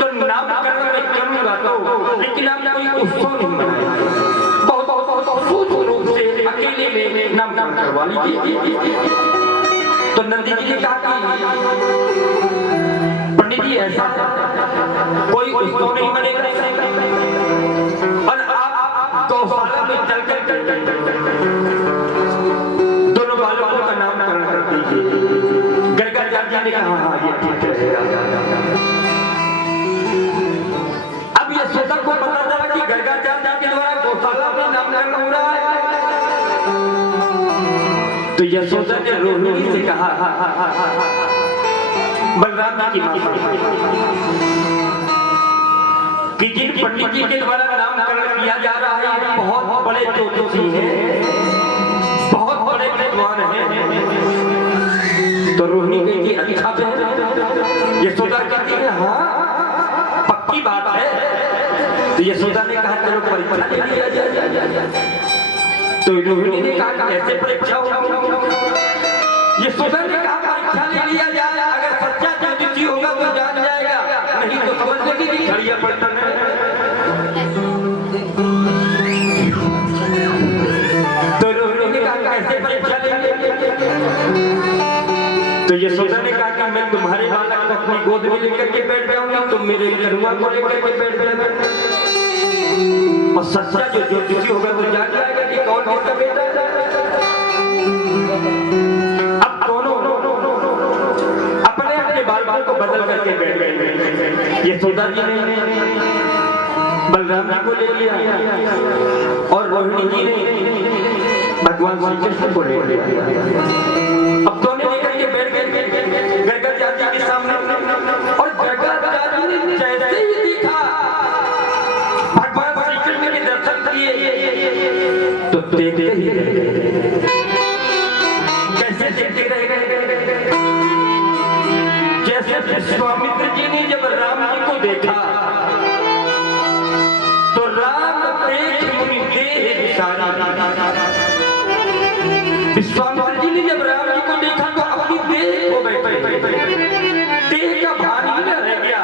तो नामकरण में करूंगा तो लेकिन आप कोई उत्सव नहीं मनाएंगे, बहुत सूक्ष्म रूप से अकेले में नामकरण करवा लीजिए। तो नंदी जी ने कहा कि पंडित जी ऐसा कोई उत्सव नहीं बनेगा और आप गौशाला में चलकर दोनों बालकों का नामकरण कर दीजिए। गर्गाचार्य ने कहा हाँ ये ठीक रहेगा। अब यशोदा को पता चला कि गर्गाचार्य के द्वारा गौशाला में नामकरण हो रहा है तो यशोदा ने रोहिणी से कहा बलराम जी की माता कि जिन पंडित जी के द्वारा नामकरण किया जा रहा है बहुत बड़े ज्योतिषी हैं, बहुत बड़े विद्वान हैं। तो रोहिणी कहती अच्छा है। यशोदा कहती है हाँ पक्की बात है। तो यशोदा ने कहा चलो परीक्षा ले लिया जाए। तो रोहिणी ने कहा कैसे परीक्षा होगी? यशोदा ने कहा परीक्षा ले लिया जाए, अगर सच्चा ज्योतिषी होगा तो जान जाएगा, नहीं तो समझ लेगी कि घड़िया पलटन है। तो रोहिणी ने कहा कैसे परीक्षा लेंगे? तो यशोदा ने कहा कि मैं तुम्हारे बालक को अपनी गोद में लेकर के बैठ जाऊंगी, तुम मेरे कनुआ को लेकर के बैठ जाओगे और सच्चा जो ज्योतिषी होगा तो जान जाएगा कि कौन किसका बेटा है। अब दोनों अपने अपने बाल को बदल करके बैठ गए। यशोदा जी ने बलराम जी को ले लिया और रोहिणी जी ने भगवान श्री कृष्ण को ले लिया। अब दोनों लेकर के बैठ गए गर्गाचार्य के सामने और गर्गाचार्य ने जैसे ही देखा भगवान श्री कृष्ण के दर्शन किए तो देखते ही कैसे देखते रह गए जैसे विश्वामित्र जी ने जब राम जी को देखा तो राम देख मुनि देह विसारी। विश्वामित्र जी ने जब राम जी को देखा तो अपनी देह को बैठे, देह का भान ही न रह गया।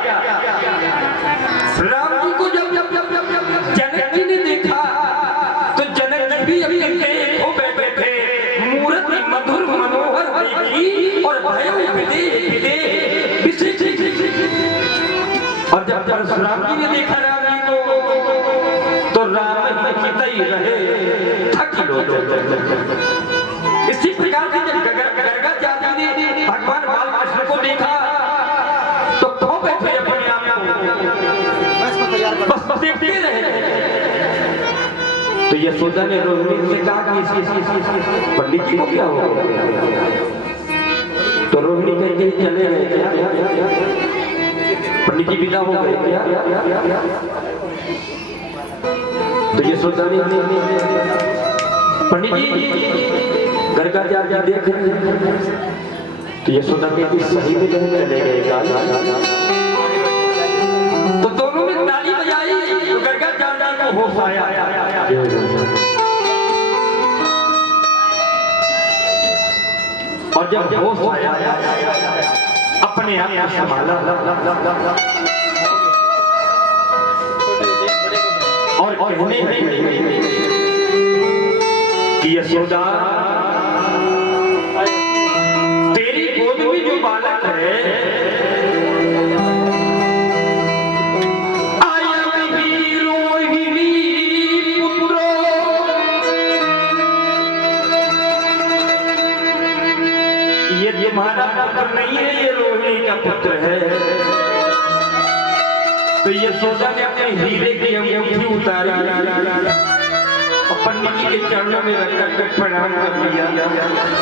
परशुराम जी ने देखा राम जी को तो राम ही चितई रहे थक लो। इसी प्रकार से जब गर्गाचार्य ने भगवान बालकृष्ण को देखा तो खो बैठे अपने आप को, बस देखते रहे। तो यशोदा ने रोहिणी से कहा कि पंडित जी को क्या हुआ? तो रोहिणी कहते चले गए क्या? पंडित जी विदा हो गए क्या? तो यशोदा ने पंडित जी गर्गाचार्य देख रहे हैं। तो यशोदा कहती सही में नहीं चले गए क्या? तो दोनों ने ताली बजाई तो गर्गाचार्य को होश आया। और जब होश आया अपने आप को संभाला और कहने लगे कि यशोदा तेरी गोद में जो बालक है ये तुम्हारा पुत्र नहीं है, ये रोहिणी का पुत्र है। तो यशोदा ने अपने हीरे की अंगूठी उतारी और पंडित जी के चरणों में रखकर के प्रणाम कर दिया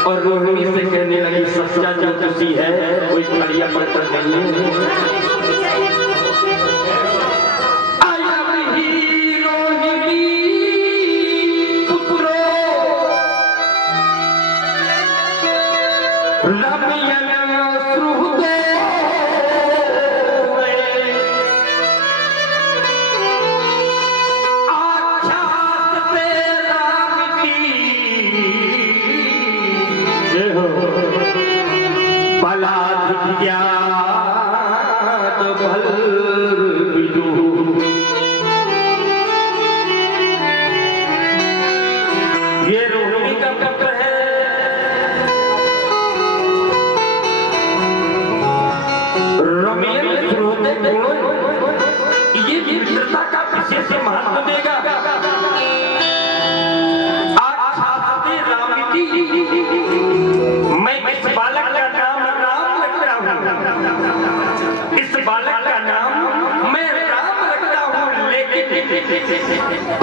और रोहिणी से कहने लगी सच्चा ज्योतिषी है, कोई खड़िया पत्थर नहीं है। ये रोहिणी का पुत्र है। रमणीय श्रोते गुण ये मित्रता का विशेष महत्व देगा। आच्छादते रामिति मैं इस बालक का नाम राम रखता हूँ, इस बालक का नाम मैं राम रखता हूँ, लेकिन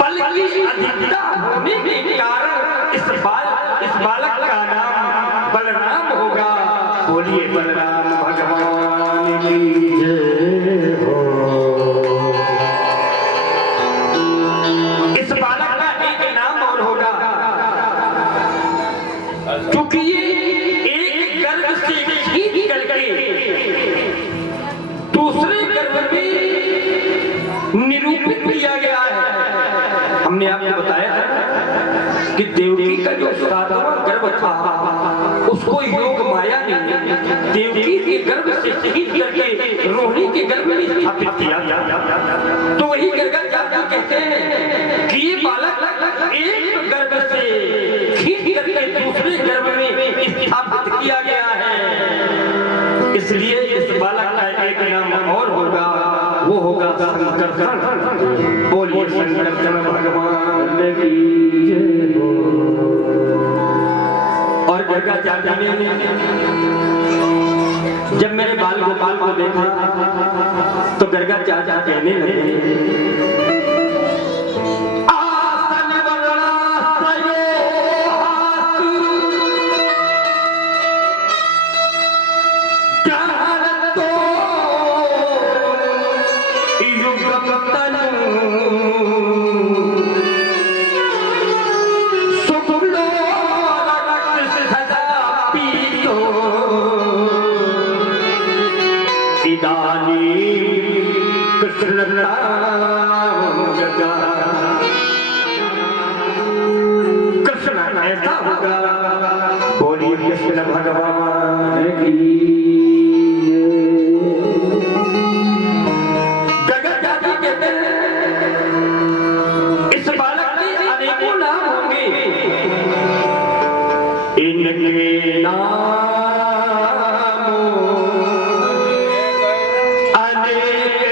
बल की अधिकता होने के कारण इस बालक का नाम बलराम होगा। बोलिए बलराम भगवान की जय हो। इस बालक का एक नाम और होगा क्योंकि ये एक गर्भ से खींच करके दूसरे गर्भ में निरूपित किया गया है। हमने आपको बताया था कि देवकी का जो सातवां गर्भ था उसको योग माया ने देवकी के गर्भ से खींच करके रोहिणी के गर्भ में स्थापित किया। तो वही गर्गाचार्य कहते हैं कि ये बालक एक गर्भ से खींच करके दूसरे गर्भ में स्थापित किया गया है, इसलिए इस बालक का एक नाम और होगा, वो होगा शंकरषण। बोलिए शंकरषण भगवान की जय हो। और गर्गाचार्य ने जब मेरे बाल गोपाल को देखा तो गर्गाचार्य कहने लगे कृष्ण ऐसा होगा। बोलिए कृष्ण भगवान की। गर्गाचार्य कहते हैं इस बालक के अनेकों नाम होंगे, इनके नाम अनेक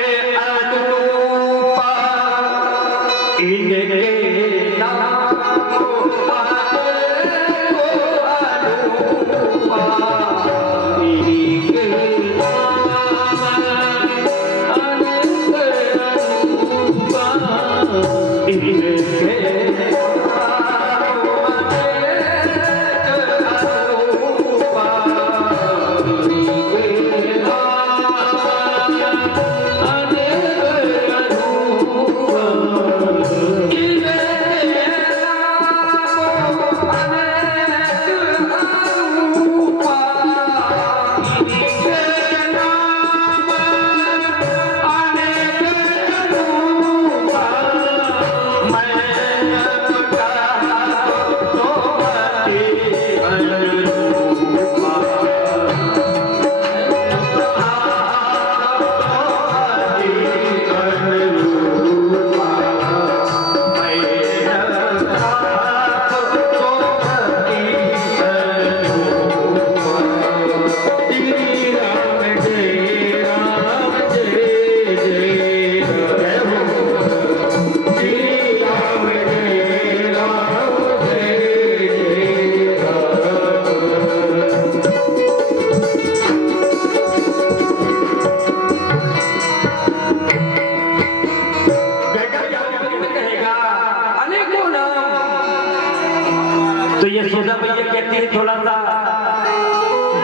तो ये यशोदा मैया कहती है थोड़ा सा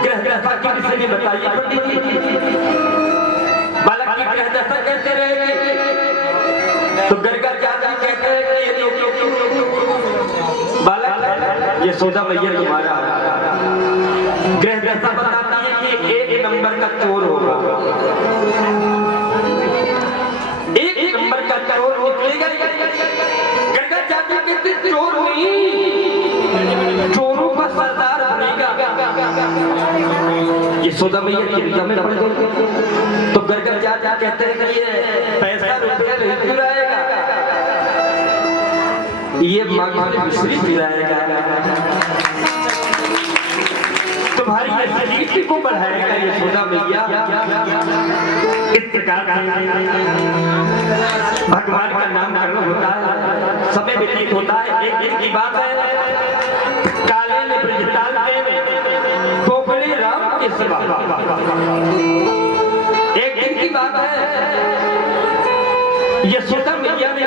ग्रह दशा के विषय में बताइए पंडित जी, बालक की ग्रह दशा कैसे रहेगी? तो गर्गाचार्य कहते हैं कि ये बालक यशोदा मैया तुम्हारा ग्रह दशा बताती है कि एक नंबर का चोर होगा, एक नंबर का चोर निकलेगा। गर्गाचार्य कहते चोर नहीं, चोरों का सरदार बनेगा। यशोदा मैया चिंता में पड़ गई। तो गर्गाचार्य कहते हैं कि ये पैसा रुपया नहीं चुराएगा, ये मांग मिश्री चुराएगा, तुम्हारी कीर्ति को बढ़ाएगा यशोदा मैया। इस प्रकार भगवान का नाम करना होता है, समय व्यतीत होता है। एक दिन की बात है, काले ने ब्रजताल देव पोखरे राम के सिवा। एक दिन की बात है, यशोदा मैया ने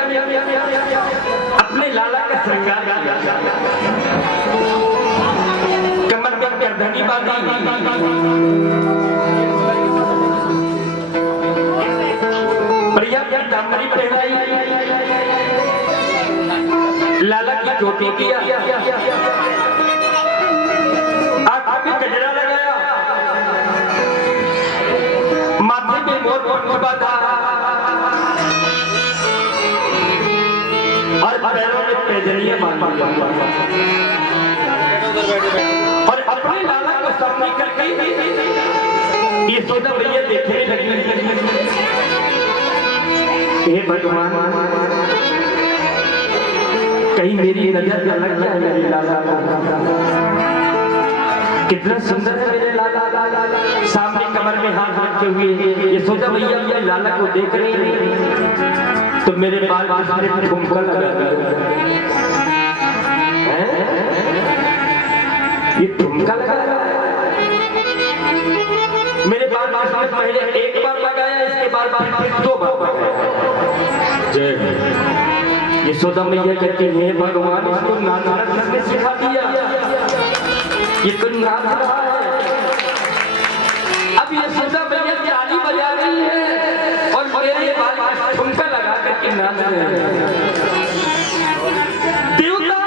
अपने लाला का श्रृंगार किया, कमर में गर्दनी बांधी, बढ़िया दामनी पहनाई, लाला की चोटी किया, आंख में गजरा लगाया, माथे में मोर बांधा और पैरों में पैजनियां बांधी और अपने लाला को सामने करके यशोदा मैया देखने लगी। हे भगवान, कहीं मेरी नजर न लग जाए मेरे लाला को। कितना सुंदर है मेरे लाला। सामने कमर में हाथ रखे हुए यशोदा मैया अपने लाला को देख रही है, तो मेरे बाल में ठुमका लगा, ये ठुमका लगा। मेरे बाल में पहले एक बार लगाया, इसके बाद दो बार लगाया। यशोदा मैया कहती है भगवान इसको नाचना किसने सिखा दिया? ये तो नाच रहा है। अब यशोदा मैया ताली बजा रही है और मेरे बाल में ठुमका लगा करके नाच रहे हैं। देवता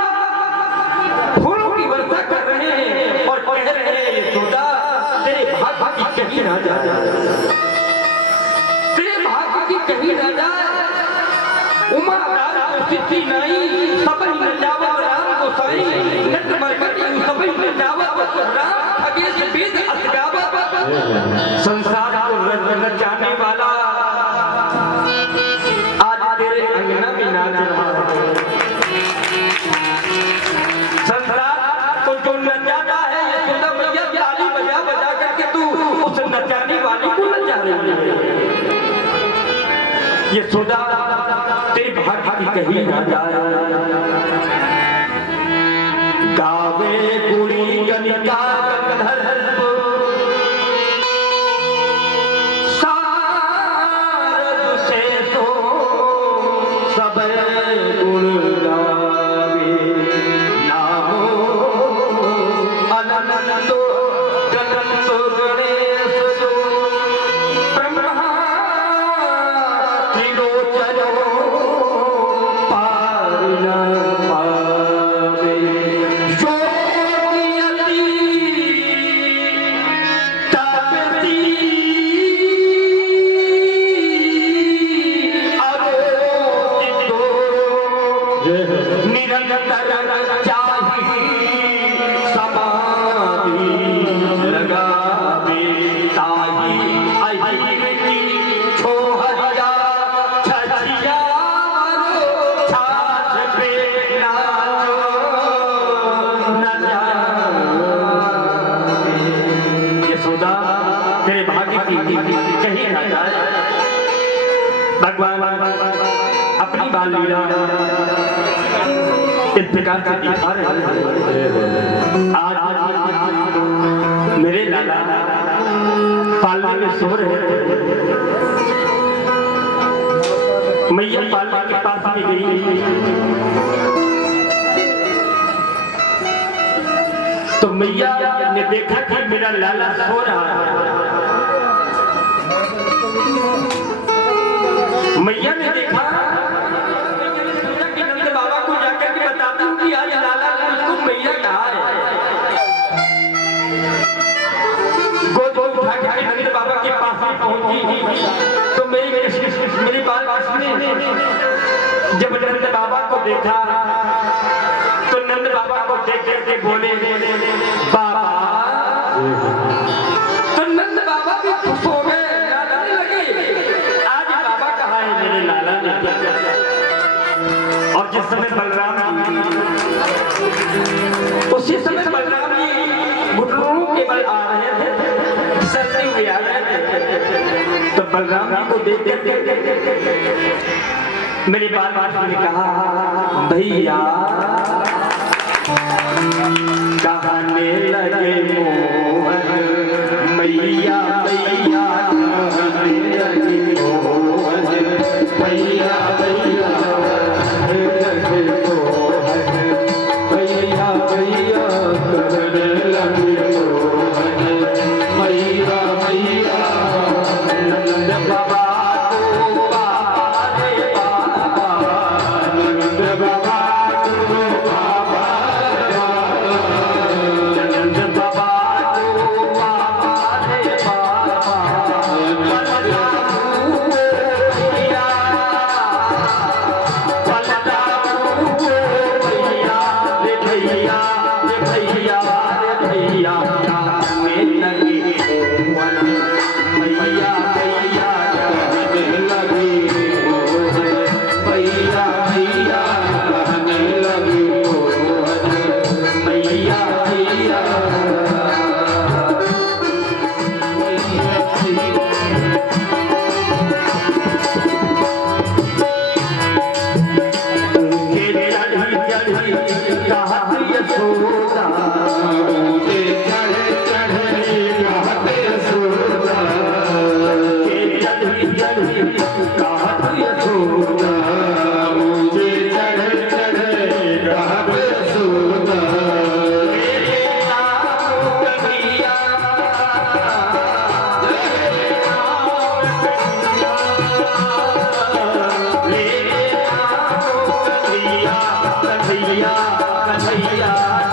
फूलों की वर्षा कर रहे हैं और कह रहे हैं यशोदा तेरे भाग्य की कहीं ना जाए, तेरे भाग्य की कहीं ना जाए। उमा सिद्धि नहीं सबई न जावत राम को साई, नट मरकट सबई न जावत राम ठगे से वेद असगावत। संसार को रचाने वाला आज तेरे अंगना में नाच रहा है। संसार को जो नचाता है यशोदा मैया ताली बजा बजा करके तू उस नचाने वाली को नचा रही है। यशोदा तेरे भाग्य की कहीं ना जाए। गावे कुड़ी कनिका गंधर्व सारद से तो सब गुण गावे, नामो अनंत गणंत गणेश जो ब्रह्मा त्रिलोचनो भगवान अपनी बाल लीला इस प्रकार से दिखा रहे हैं। आज मेरे लाला पालने में सो रहे थे, मैया पालने के पास में गई, तो मैया ने देखा कि मेरा लाला सो रहा है। मैया ने देखा कि नंद बाबा को जाकर के बताता हूँ कि आज लाला बिल्कुल मैया कहाँ है। गोद उठा के नंद बाबा के पास में पहुंची तो मेरी बात सुनी। जब नंद बाबा को देखा तो नंद बाबा को देख करके बोले बाबा। तो नंद बाबा भी खुश हो गए, लालाने लगे आज बाबा कहाँ है मेरे लाला ने। और जिस समय बलराम उसी समय बलराम जी घुटनों के बल आ रहे थे, सरते हुए आ रहे थे। तो बलराम जी को देख करके मेरी बात ने कहा भैया कहने लगे मोहन मैया मैया कहने लगे मोहन मैया मैया लगे मोहन मैया मैया कहने लगे मोहन मैया मैया नंद बाबा भैया